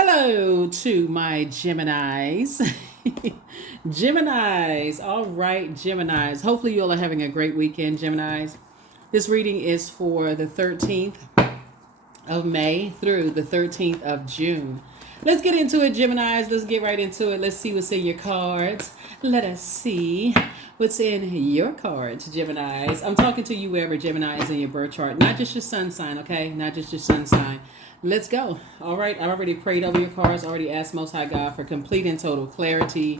Hello to my Geminis. Geminis. All right, Geminis. Hopefully, you all are having a great weekend, Geminis. This reading is for the 13th of May through the 13th of June. Let's get into it, Geminis. Let's get right into it. Let's see what's in your cards. Let us see what's in your cards, Geminis. I'm talking to you wherever Gemini is in your birth chart, not just your sun sign, okay? Not just your sun sign. Let's go. All right, I already prayed over your cards, already asked Most High God for complete and total clarity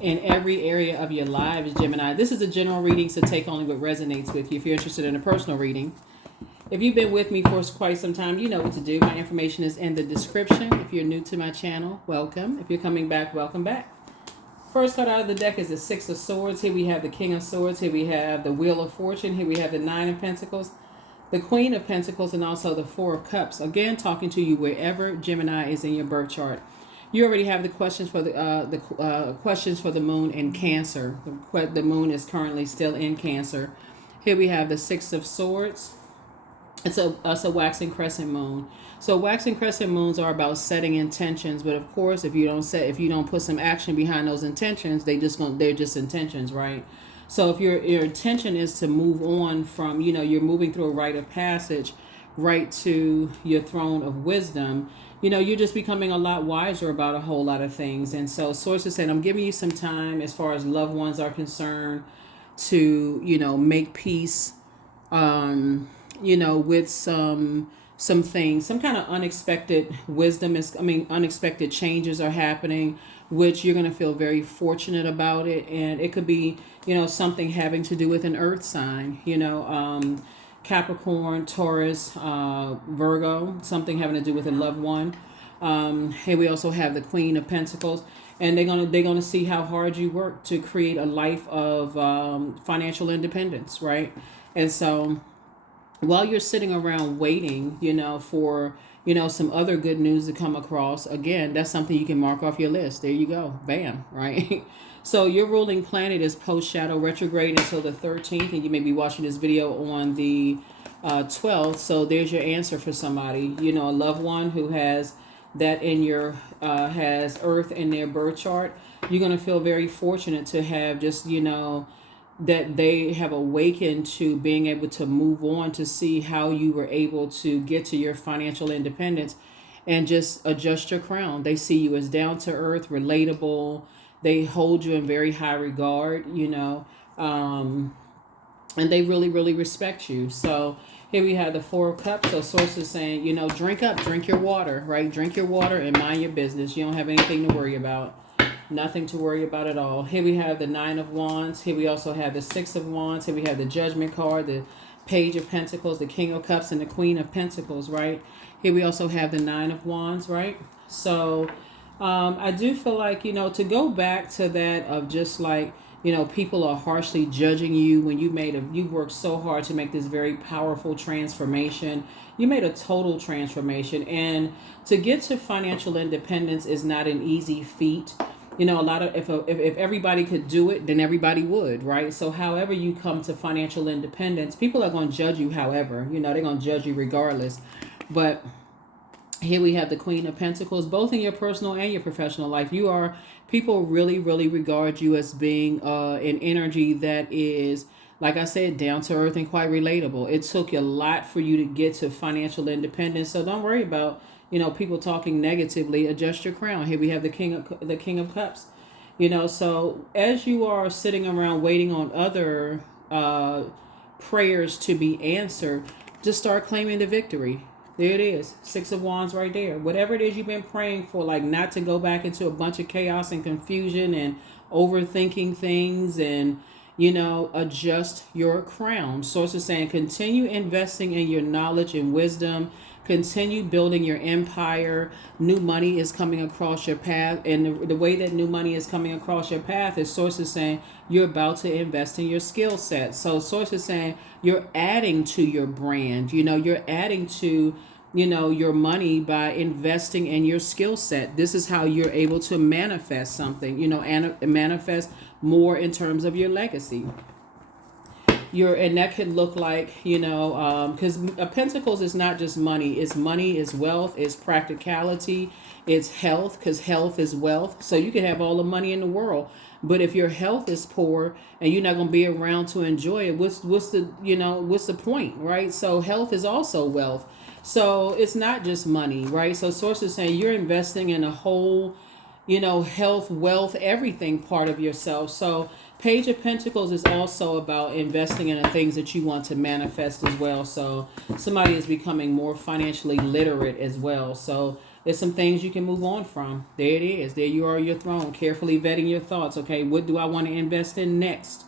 in every area of your lives, Gemini. This is a general reading, so take only what resonates with you. If you're interested in a personal reading, if you've been with me for quite some time, you know what to do. My information is in the description. If you're new to my channel, welcome. If you're coming back, welcome back. First card out of the deck is the Six of Swords. Here we have the King of Swords. Here we have the Wheel of Fortune. Here we have the Nine of Pentacles, the Queen of Pentacles, and also the Four of Cups. Again, talking to you wherever Gemini is in your birth chart. You already have the questions for the questions for the Moon in Cancer. The Moon is currently still in Cancer. Here we have the Six of Swords. It's a waxing crescent moon. So waxing crescent moons are about setting intentions, but of course, if you don't put some action behind those intentions, they're just intentions, right? So if your intention is to move on from, you're moving through a rite of passage right to your throne of wisdom, you're just becoming a lot wiser about a whole lot of things. And so sources saying, I'm giving you some time as far as loved ones are concerned to, make peace, with some things, some kind of unexpected unexpected changes are happening, which you're going to feel very fortunate about it. And it could be, something having to do with an earth sign, Capricorn, Taurus, Virgo, something having to do with a loved one. Here we also have the Queen of Pentacles, and they're gonna see how hard you work to create a life of financial independence, right? And so while you're sitting around waiting, for, some other good news to come across, again, that's something you can mark off your list. There you go. Bam. Right. So your ruling planet is post shadow retrograde until the 13th, and you may be watching this video on the 12th. So there's your answer for somebody, a loved one who has that in your, has earth in their birth chart. You're going to feel very fortunate to have just, that they have awakened to being able to move on, to see how you were able to get to your financial independence and just adjust your crown. They see you as down to earth, relatable. They hold you in very high regard, and they really, really respect you. So here we have the Four of Cups. So sources saying, drink up, drink your water, right? Drink your water and mind your business. You don't have anything to worry about. Nothing to worry about at all. Here we have the Nine of Wands. Here we also have the Six of Wands. Here we have the Judgment card, the Page of Pentacles, the King of Cups, and the Queen of Pentacles, right? Here we also have the Nine of Wands, right? So I do feel like, to go back to that of just like, people are harshly judging you when you worked so hard to make this very powerful transformation. You made a total transformation. And to get to financial independence is not an easy feat. A lot of if everybody could do it, then everybody would, right? So however you come to financial independence, people are going to judge you however, they're going to judge you regardless. But here we have the Queen of Pentacles, both in your personal and your professional life. People really, really regard you as being an energy that is, like I said, down to earth and quite relatable. It took a lot for you to get to financial independence. So don't worry about, people talking negatively. Adjust your crown. Here we have the King of Cups. So as you are sitting around waiting on other prayers to be answered, just start claiming the victory. There it is. Six of Wands right there. Whatever it is you've been praying for, like not to go back into a bunch of chaos and confusion and overthinking things, and, adjust your crown. Sources saying continue investing in your knowledge and wisdom. Continue building your empire. New money is coming across your path. And the way that new money is coming across your path is sources saying you're about to invest in your skill set. So sources saying you're adding to your brand. You're adding to, your money by investing in your skill set. This is how you're able to manifest something, and manifest more in terms of your legacy. And that could look like, because pentacles is not just money. It's money, it's wealth, it's practicality, it's health, because health is wealth. So you can have all the money in the world, but if your health is poor and you're not going to be around to enjoy it, what's the point, right? So health is also wealth. So it's not just money, right? So source is saying you're investing in a whole, health, wealth, everything part of yourself. So Page of Pentacles is also about investing in the things that you want to manifest as well. So somebody is becoming more financially literate as well. So there's some things you can move on from. There it is. There you are on your throne, carefully vetting your thoughts. Okay, what do I want to invest in next?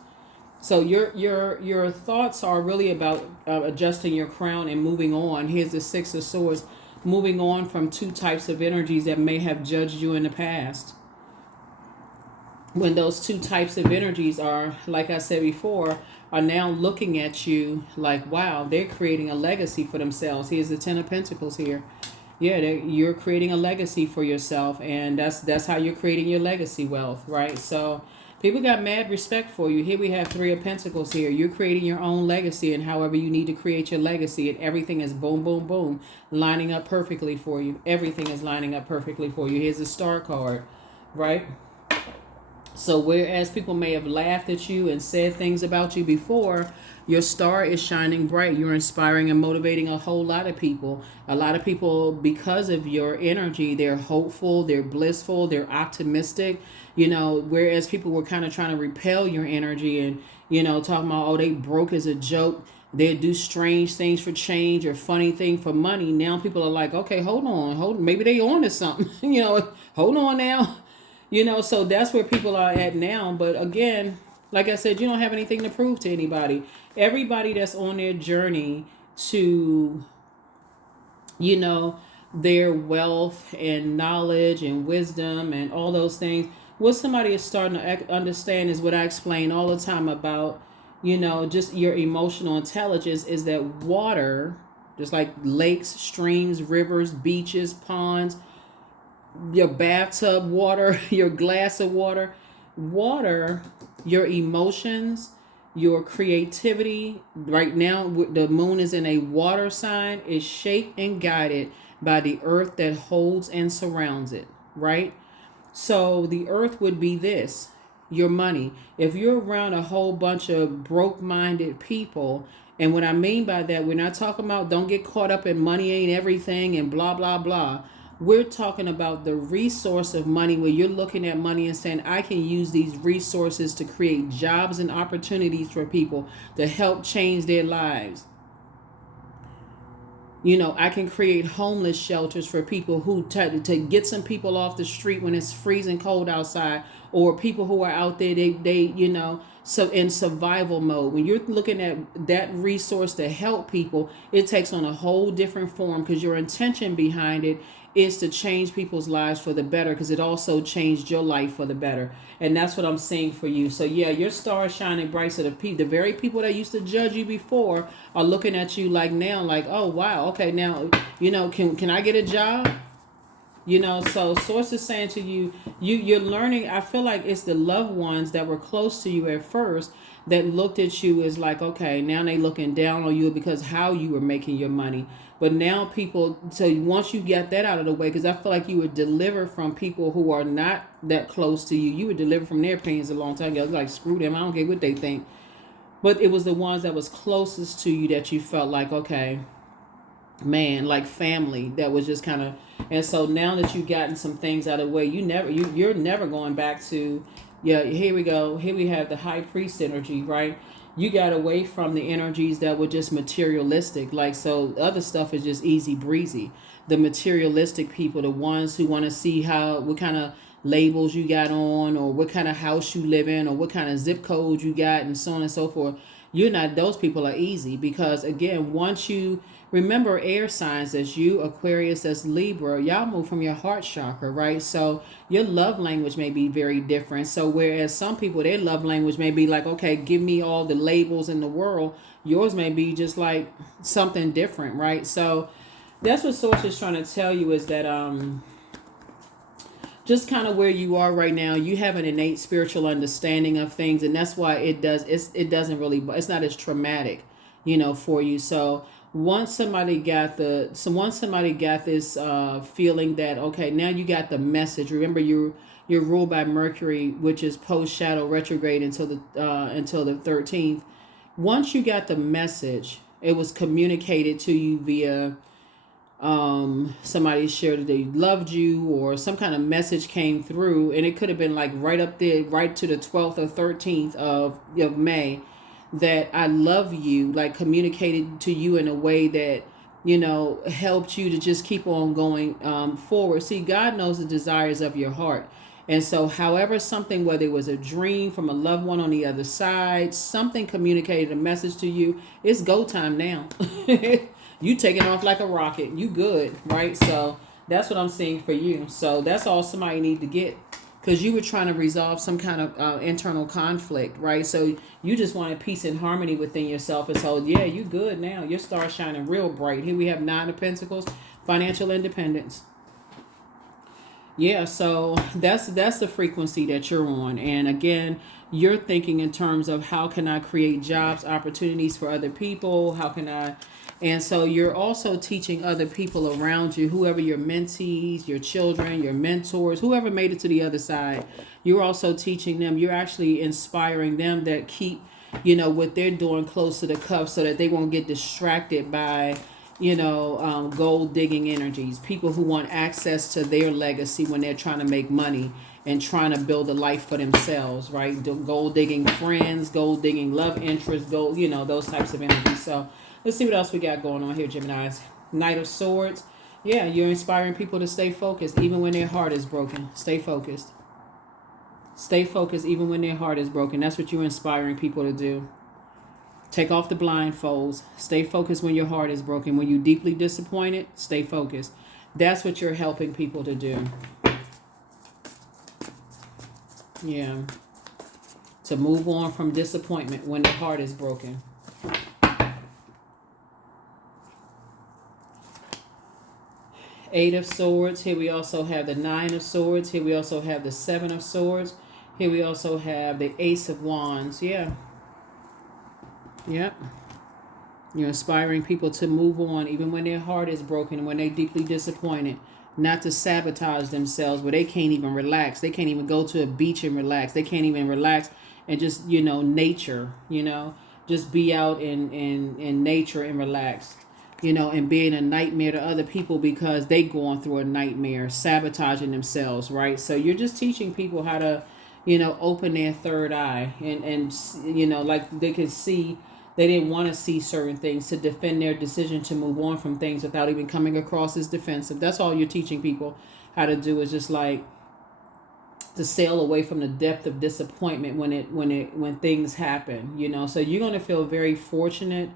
So your thoughts are really about adjusting your crown and moving on. Here's the Six of Swords, moving on from two types of energies that may have judged you in the past. When those two types of energies are, like I said before, are now looking at you like, wow, they're creating a legacy for themselves. Here's the Ten of Pentacles here. Yeah, you're creating a legacy for yourself, and that's how you're creating your legacy wealth, right? So people got mad respect for you. Here we have Three of Pentacles here. You're creating your own legacy, and however you need to create your legacy, and everything is boom, boom, boom, lining up perfectly for you. Everything is lining up perfectly for you. Here's a Star card, right? So whereas people may have laughed at you and said things about you before, your star is shining bright. You're inspiring and motivating a whole lot of people. A lot of people, because of your energy, they're hopeful, they're blissful, they're optimistic. Whereas people were kind of trying to repel your energy and, talking about, oh, they broke as a joke. They do strange things for change or funny thing for money. Now people are like, okay, hold on. Maybe they on to something. Hold on now. So that's where people are at now. But again, like I said, you don't have anything to prove to anybody. Everybody that's on their journey to, their wealth and knowledge and wisdom and all those things, what somebody is starting to understand is what I explain all the time about, just your emotional intelligence, is that water, just like lakes, streams, rivers, beaches, ponds, your bathtub water, your glass of water, your emotions, your creativity. Right now, the moon is in a water sign, is shaped and guided by the earth that holds and surrounds it, right? So the earth would be this, your money. If you're around a whole bunch of broke-minded people, and what I mean by that, we're not talking about don't get caught up in money ain't everything and blah, blah, blah. We're talking about the resource of money, where you're looking at money and saying, I can use these resources to create jobs and opportunities for people to help change their lives. I can create homeless shelters for people who to get some people off the street when it's freezing cold outside, or people who are out there, so in survival mode. When you're looking at that resource to help people, it takes on a whole different form, because your intention behind it is to change people's lives for the better, because it also changed your life for the better. And that's what I'm saying for you. So yeah, your star is shining bright. So the very people that used to judge you before are looking at you like now, like, oh wow, okay, now can I get a job? So source is saying to you, you're learning. I feel like it's the loved ones that were close to you at first that looked at you as like, okay, now they looking down on you because how you were making your money. But now people, so once you get that out of the way, because I feel like you were delivered from people who are not that close to you. You were delivered from their opinions a long time ago. Like, screw them, I don't care what they think. But it was the ones that was closest to you that you felt like, okay, man, like family, that was just kind of. And so now that you've gotten some things out of the way, you're never going back to, yeah, here we go. Here we have the high priest energy, right? You got away from the energies that were just materialistic. Like, so other stuff is just easy breezy. The materialistic people, the ones who want to see what kind of labels you got on, or what kind of house you live in, or what kind of zip code you got, and so on and so forth. Those people are easy, because again, once you remember air signs, as you, Aquarius, as Libra, y'all move from your heart chakra, right? So your love language may be very different. So whereas some people, their love language may be like, okay, give me all the labels in the world, yours may be just like something different, right? So that's what Source is trying to tell you, is that just kind of where you are right now, you have an innate spiritual understanding of things, and that's why it doesn't really, it's not as traumatic, for you. So once somebody got this feeling that, okay, now you got the message. Remember, you're ruled by Mercury, which is post shadow retrograde until the 13th. Once you got the message, it was communicated to you via somebody shared that they loved you, or some kind of message came through, and it could have been like right up there, right to the 12th or 13th of May, that I love you, like communicated to you in a way that helped you to just keep on going forward. See, God knows the desires of your heart. And so however something, whether it was a dream from a loved one on the other side, something communicated a message to you, it's go time now. You taking off like a rocket. You good, right? So that's what I'm seeing for you. So that's all somebody need to get, because you were trying to resolve some kind of internal conflict, right? So you just wanted peace and harmony within yourself. And so, yeah, you good now. Your star's shining real bright. Here we have 9 of Pentacles, financial independence. Yeah, so that's the frequency that you're on. And again, you're thinking in terms of, how can I create jobs, opportunities for other people? How can I... And so you're also teaching other people around you, whoever your mentees, your children, your mentors, whoever made it to the other side, you're also teaching them. You're actually inspiring them that keep, what they're doing close to the cuff, so that they won't get distracted by, gold digging energies, people who want access to their legacy when they're trying to make money and trying to build a life for themselves, right? Gold digging friends, gold digging love interests, gold, those types of energies. So let's see what else we got going on here, Geminis. Knight of Swords. Yeah, you're inspiring people to stay focused even when their heart is broken. Stay focused. Stay focused even when their heart is broken. That's what you're inspiring people to do. Take off the blindfolds. Stay focused when your heart is broken. When you're deeply disappointed, stay focused. That's what you're helping people to do. Yeah. To move on from disappointment when the heart is broken. Eight of Swords. Here we also have the 9 of Swords. Here we also have the 7 of Swords. Here we also have the Ace of Wands. Yeah. Yep. You're inspiring people to move on even when their heart is broken, when they're deeply disappointed. Not to sabotage themselves where they can't even relax. They can't even go to a beach and relax. They can't even relax and just, nature, just be out in nature and relax. And being a nightmare to other people because they going through a nightmare, sabotaging themselves, right? So you're just teaching people how to, open their third eye and like they could see, they didn't want to see certain things, to defend their decision to move on from things without even coming across as defensive. That's all you're teaching people how to do, is just like to sail away from the depth of disappointment when things happen, So you're going to feel very fortunate,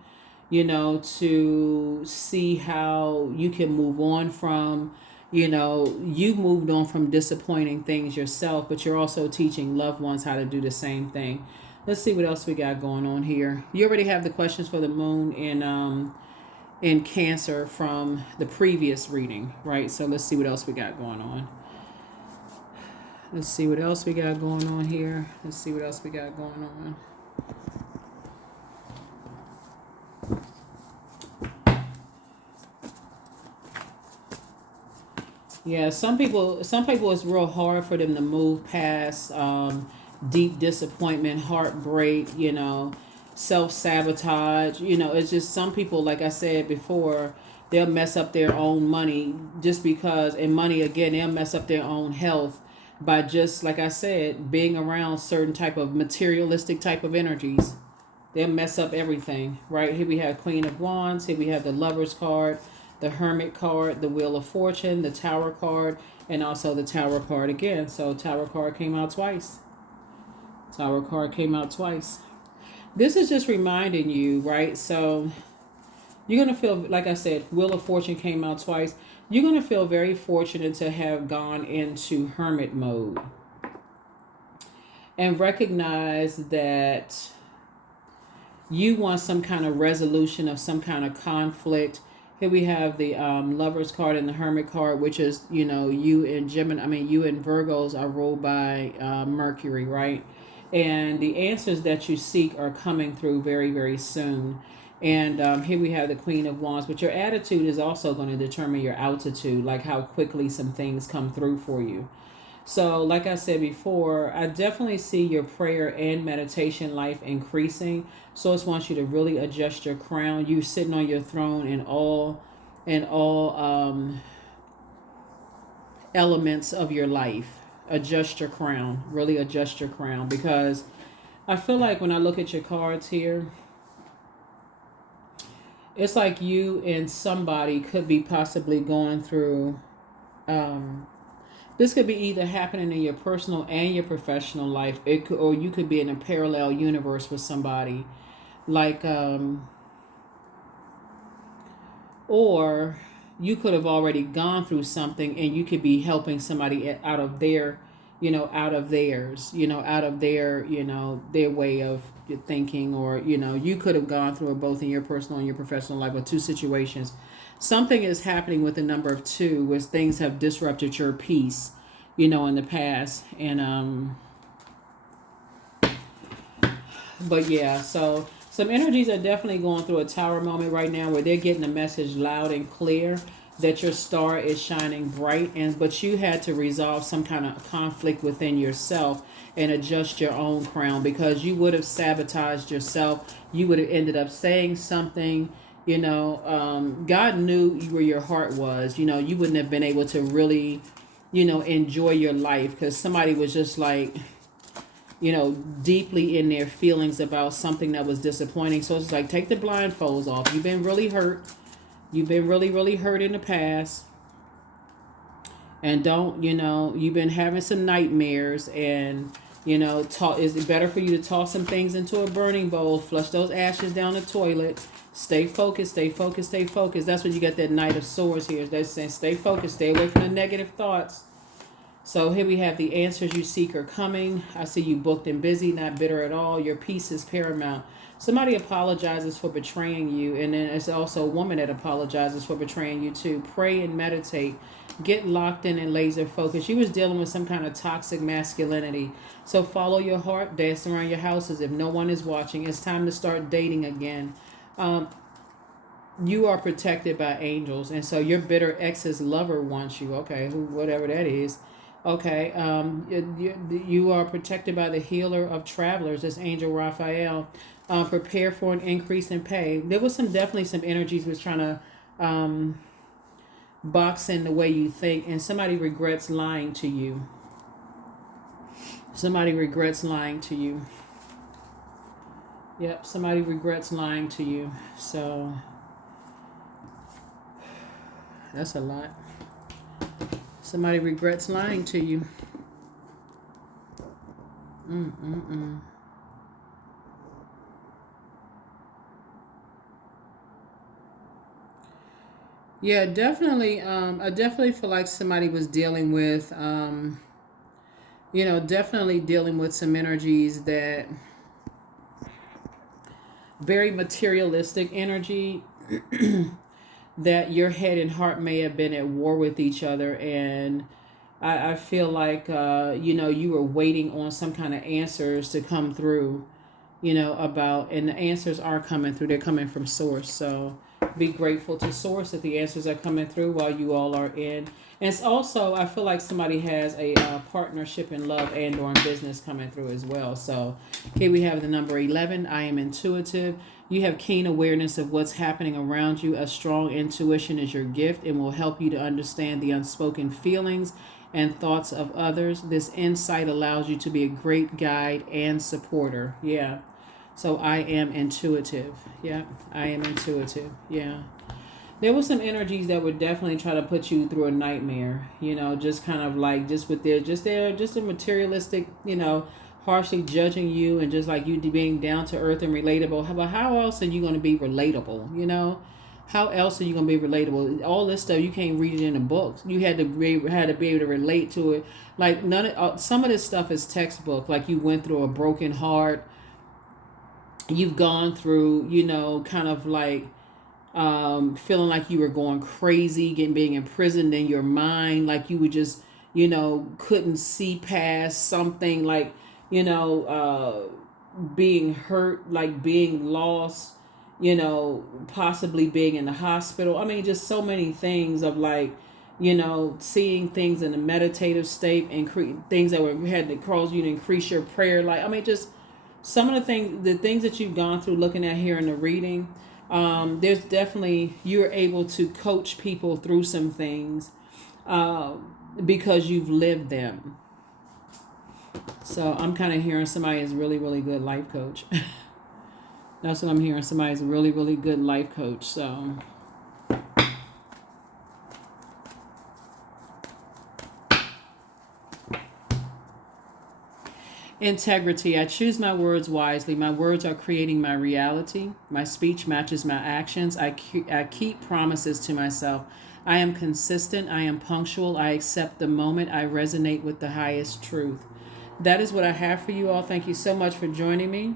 to see how you can move on from, you've moved on from disappointing things yourself, but you're also teaching loved ones how to do the same thing. Let's see what else we got going on here. You already have the questions for the moon in Cancer from the previous reading, right? So let's see what else we got going on. Let's see what else we got going on here. Let's see what else we got going on. Yeah, some people it's real hard for them to move past deep disappointment, heartbreak, self-sabotage. It's just some people, like I said before, they'll mess up their own money just because, and money again, they'll mess up their own health by just, like I said, being around certain type of materialistic type of energies. They'll mess up everything, right? Here we have Queen of Wands. Here we have the Lover's card, the Hermit card, the Wheel of Fortune, the Tower card, and also the Tower card again. So Tower card came out twice. Tower card came out twice. This is just reminding you, right? So you're going to feel, like I said, Wheel of Fortune came out twice. You're going to feel very fortunate to have gone into hermit mode and recognize that you want some kind of resolution of some kind of conflict. Here we have the Lovers card and the Hermit card, which is, you and Gemini. I mean, you and Virgos are ruled by Mercury, right? And the answers that you seek are coming through very, very soon. And here we have the Queen of Wands, but your attitude is also going to determine your altitude, like how quickly some things come through for you. So, like I said before, I definitely see your prayer and meditation life increasing. Source wants you to really adjust your crown. You sitting on your throne in all elements of your life. Adjust your crown. Really adjust your crown, because I feel like when I look at your cards here, it's like you and somebody could be possibly going through. This could be either happening in your personal and your professional life. Or you could be in a parallel universe with somebody, like, or you could have already gone through something, and you could be helping somebody out of their, out of theirs, out of their, their way of thinking, or you could have gone through it both in your personal and your professional life, or two situations. Something is happening with the number of two, where things have disrupted your peace, in the past. And but yeah, so some energies are definitely going through a tower moment right now, where they're getting the message loud and clear that your star is shining bright, but you had to resolve some kind of conflict within yourself and adjust your own crown, because you would have sabotaged yourself. You would have ended up saying something. God knew where your heart was. You wouldn't have been able to really, enjoy your life, because somebody was just like, deeply in their feelings about something that was disappointing. So it's like, take the blindfolds off. You've been really hurt. You've been really, really hurt in the past. And don't, you've been having some nightmares, and, is it better for you to toss some things into a burning bowl, flush those ashes down the toilet, stay focused, stay focused, stay focused. That's when you get that Knight of Swords here. They're saying, stay focused, stay away from the negative thoughts. So here we have the answers you seek are coming. I see you booked and busy, not bitter at all. Your peace is paramount. Somebody apologizes for betraying you, and then it's also a woman that apologizes for betraying you too. Pray and meditate. Get locked in and laser focused. You was dealing with some kind of toxic masculinity. So follow your heart, dance around your houses if no one is watching. It's time to start dating again. You are protected by angels, and so your bitter ex's lover wants you. Okay, whatever that is. Okay, you are protected by the healer of travelers. That's Angel Raphael. Prepare for an increase in pay. There was definitely some energies was trying to box in the way you think, and somebody regrets lying to you. Somebody regrets lying to you. Yep, somebody regrets lying to you. So that's a lot. Somebody regrets lying to you. Yeah, definitely. I definitely feel like somebody was dealing with, definitely dealing with some energies that very materialistic energy. That your head and heart may have been at war with each other, and I feel like you were waiting on some kind of answers to come through, and the answers are coming through. They're coming from source. So be grateful to source that the answers are coming through while you all are in. And it's also, I feel like somebody has a partnership in love and or in business coming through as well. So here we have the number 11. I am intuitive. You have keen awareness of what's happening around you. A strong intuition is your gift and will help you to understand the unspoken feelings and thoughts of others. This insight allows you to be a great guide and supporter. Yeah. So I am intuitive. Yeah, I am intuitive. Yeah. There were some energies that would definitely try to put you through a nightmare, just kind of like just a materialistic, harshly judging you, and just like you being down to earth and relatable. But how else are you going to be relatable? How else are you going to be relatable? All this stuff you can't read it in the books. You had to be able to relate to it. Like some of this stuff is textbook. Like you went through a broken heart. You've gone through, kind of like feeling like you were going crazy, being imprisoned in your mind, like you would just, couldn't see past something, like, being hurt, like being lost, possibly being in the hospital. I mean, just so many things of like, seeing things in a meditative state and things that had to cause you to increase your prayer. Like, I mean, just some of the things that you've gone through looking at here in the reading. There's definitely, you're able to coach people through some things because you've lived them. So I'm kind of hearing somebody is really, really good life coach. That's what I'm hearing. Somebody's a really, really good life coach. So integrity. I choose my words wisely. My words are creating my reality. My speech matches my actions. I keep promises to myself. I am consistent. I am punctual. I accept the moment. I resonate with the highest truth. That is what I have for you all. Thank you so much for joining me.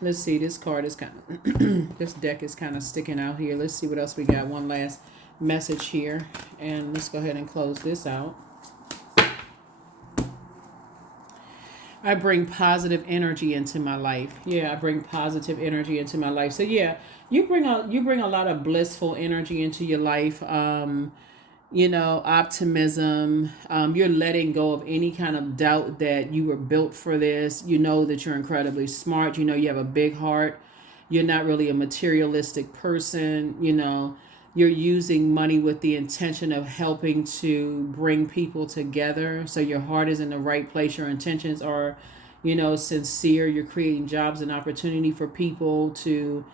Let's see. This card is kind of, this deck is kind of sticking out here. Let's see what else we got. One last message here. And let's go ahead and close this out. I bring positive energy into my life. Yeah, I bring positive energy into my life. So yeah, you bring a lot of blissful energy into your life. Optimism. You're letting go of any kind of doubt that you were built for this. You know that you're incredibly smart. You know you have a big heart. You're not really a materialistic person. You're using money with the intention of helping to bring people together. So your heart is in the right place. Your intentions are, sincere. You're creating jobs and opportunity for people to,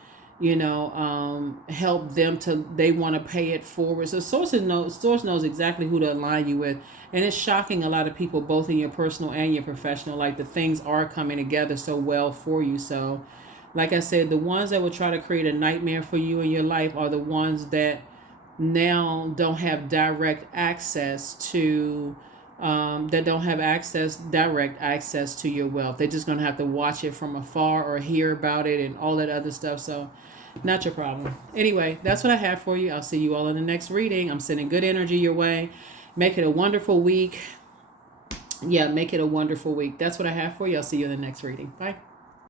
help them to, they want to pay it forward. So source knows exactly who to align you with. And it's shocking a lot of people, both in your personal and your professional, like the things are coming together so well for you. So like I said, the ones that will try to create a nightmare for you in your life are the ones that now don't have direct access to, direct access to your wealth. They're just going to have to watch it from afar or hear about it and all that other stuff. So not your problem. Anyway, that's what I have for you. I'll see you all in the next reading. I'm sending good energy your way. Make it a wonderful week. Yeah, make it a wonderful week. That's what I have for you. I'll see you in the next reading. Bye.